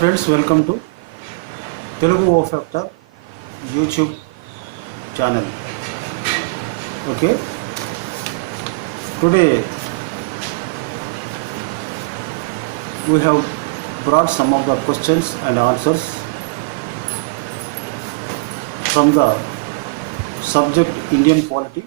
friends, welcome to Telugu O Factor YouTube channel. Okay, today we have brought some of the questions and answers from the subject Indian polity.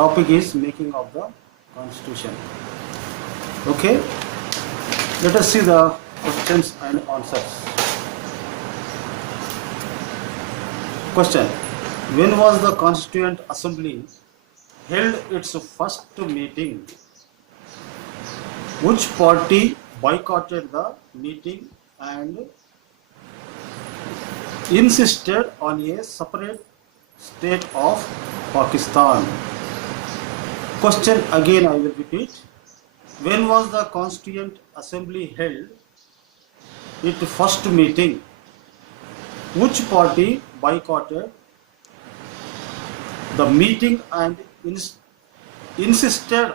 Topic is making of the constitution. Okay, let us see the questions and answers. Question: when was the Constituent Assembly held its first meeting? Which party boycotted the meeting and insisted on a separate state of Pakistan? Question again, I will repeat. When was the Constituent Assembly held its first meeting? Which party boycotted the meeting and insisted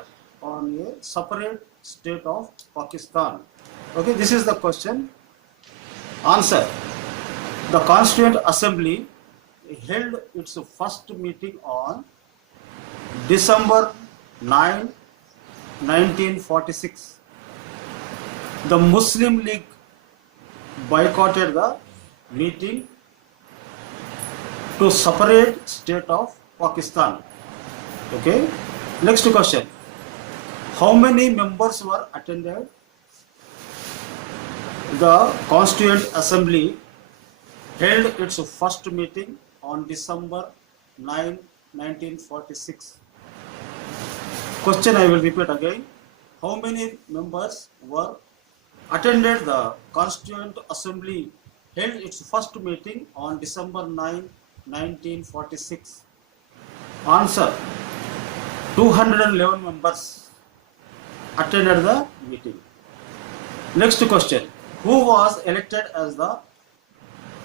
on a separate state of Pakistan? Okay, this is the question. Answer: the Constituent Assembly held its first meeting on December 9, 1946. The Muslim League boycotted the meeting to separate state of Pakistan. Okay. Next question: how many members were attended the Constituent Assembly held its first meeting on December 9, 1946? Question I will repeat again. How many members were attended the Constituent Assembly held its first meeting on December 9, 1946? Answer: 211 members attended the meeting. Next question: who was elected as the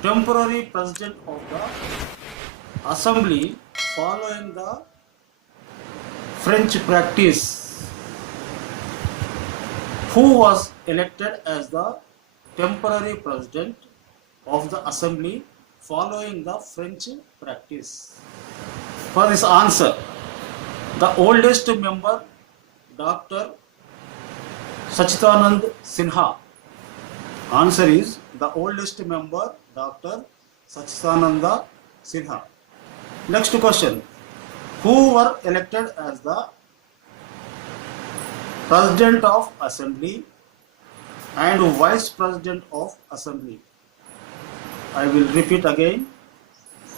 temporary president of the Assembly following the French practice? Who was elected as the temporary president of the Assembly following the French practice? For this answer, the oldest member, Dr. Sachidanand Sinha. Answer is the oldest member, Dr. Sachidananda Sinha. Next question: who were elected as the President of Assembly and Vice President of Assembly? I will repeat again.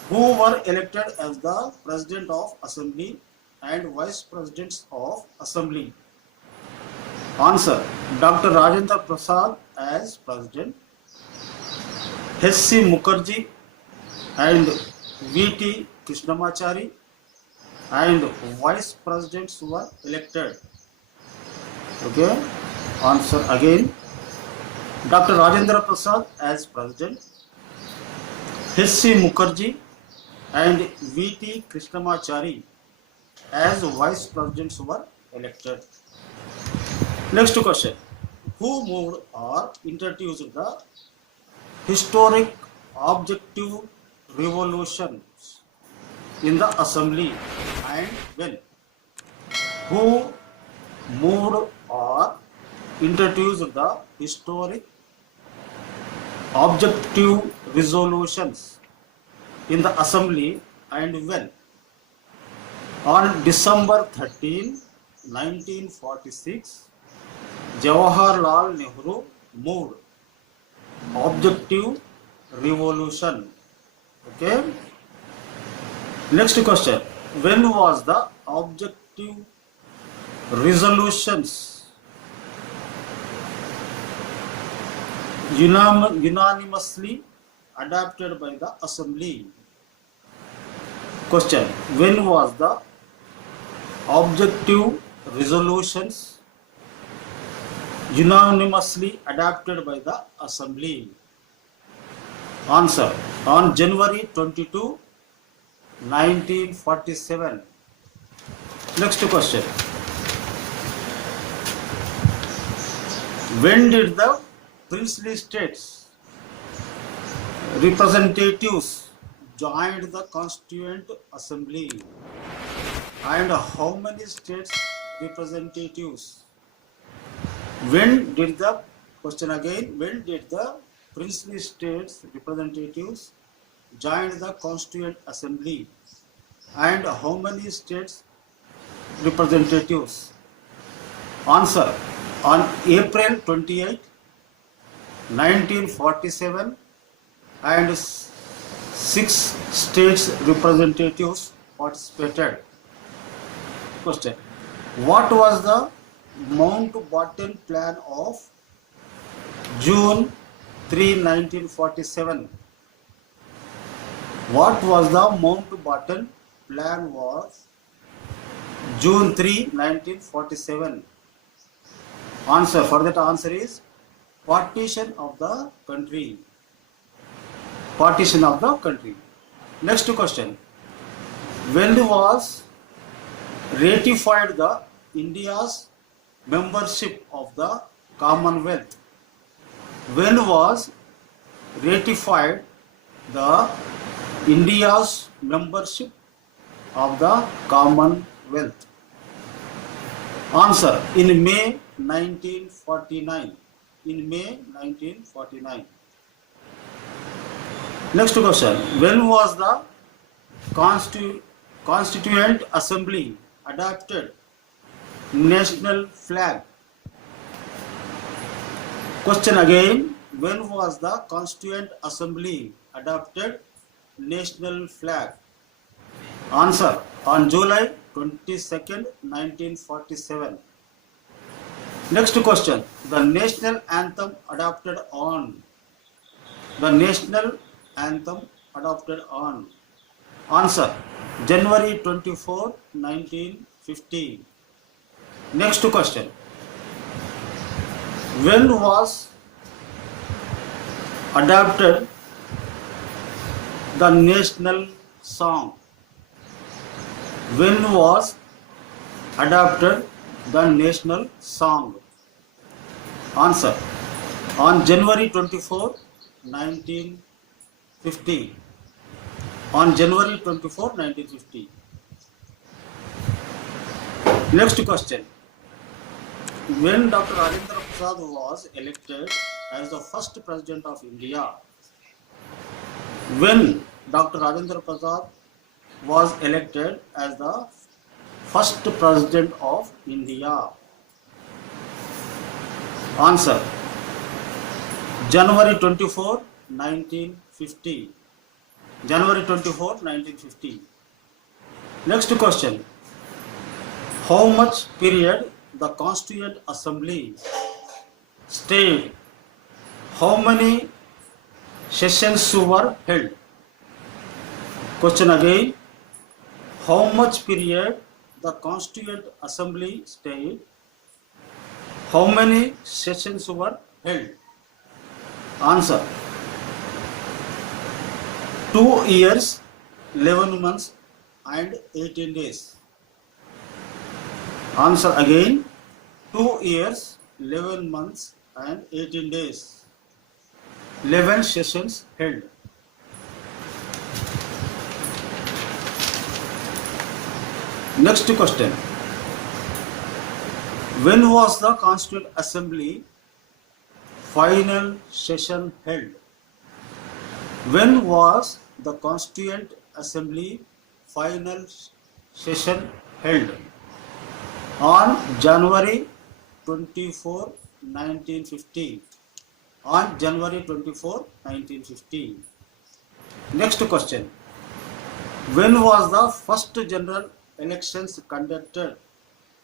Who were elected as the President of Assembly and Vice Presidents of Assembly? Answer: Dr. Rajendra Prasad as President, H.C. Mukherjee and V.T. Krishnamachari, and Vice Presidents were elected. Okay, answer again. Dr. Rajendra Prasad as President, H.C. Mukherjee and V.T. Krishnamachari as Vice Presidents were elected. Next question: who moved or introduced the historic objective revolutions in the Assembly and when? Who moved or introduced the historic objective resolutions in the Assembly and when? On December 13, 1946, Jawaharlal Nehru moved objective revolution. Okay. Next question: when was the objective resolutions unanimously adopted by the Assembly? Question: when was the objective resolutions unanimously adopted by the Assembly? Answer: on January 22, 1947. Next question: when did the princely states representatives joined the Constituent Assembly? And how many states representatives? When did the princely states representatives join the Constituent Assembly? And how many states representatives? Answer: on April 28, 1947, and 6 states representatives participated. Question: what was the Mountbatten Plan of June 3, 1947? What was the Mountbatten Plan was June 3, 1947? Answer for that answer is partition of the country. Partition of the country. Next question: when was ratified the India's membership of the Commonwealth? When was ratified the India's membership of the Commonwealth? Answer: in May 1949. In May 1949. Next question: when was the Constituent Assembly adopted national flag? Question again: when was the Constituent Assembly adopted national flag? Answer: on July 22nd, 1947. Next question: the national anthem adopted on. The national anthem adopted on. Answer: January 24, 1950. Next question: when was adopted the national song? When was adopted the national song? Answer: on January 24, 1950. On January 24, 1950. Next question: when Dr. Rajendra Prasad was elected as the first president of India? When Dr. Rajendra Prasad was elected as the first president of India? Answer: January 24, 1950. January 24, 1950. Next question: how much period the Constituent Assembly stayed? How many sessions were held? Question again: how much period the Constituent Assembly stayed? How many sessions were held? Answer: 2 years, 11 months and 18 days. Answer again: 2 years, 11 months and 18 days. 11 sessions held. Next question: when was the Constituent Assembly final session held? When was the Constituent Assembly final session held? On January 24, 1950. On January 24, 1950. Next question: when was the first general elections conducted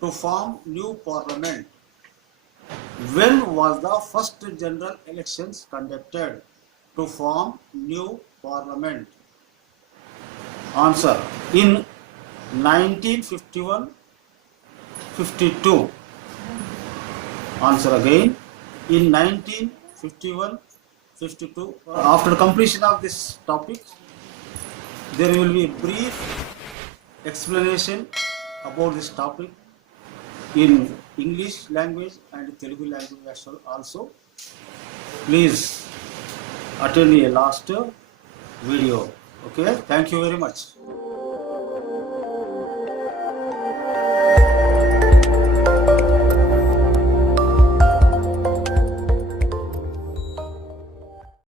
to form new parliament? When was the first general elections conducted to form new parliament? Answer: in 1951-52. Answer again: in 1951-52. After completion of this topic, there will be a brief explanation about this topic in English language and Telugu language also. please attend a last video. Okay, thank you very much.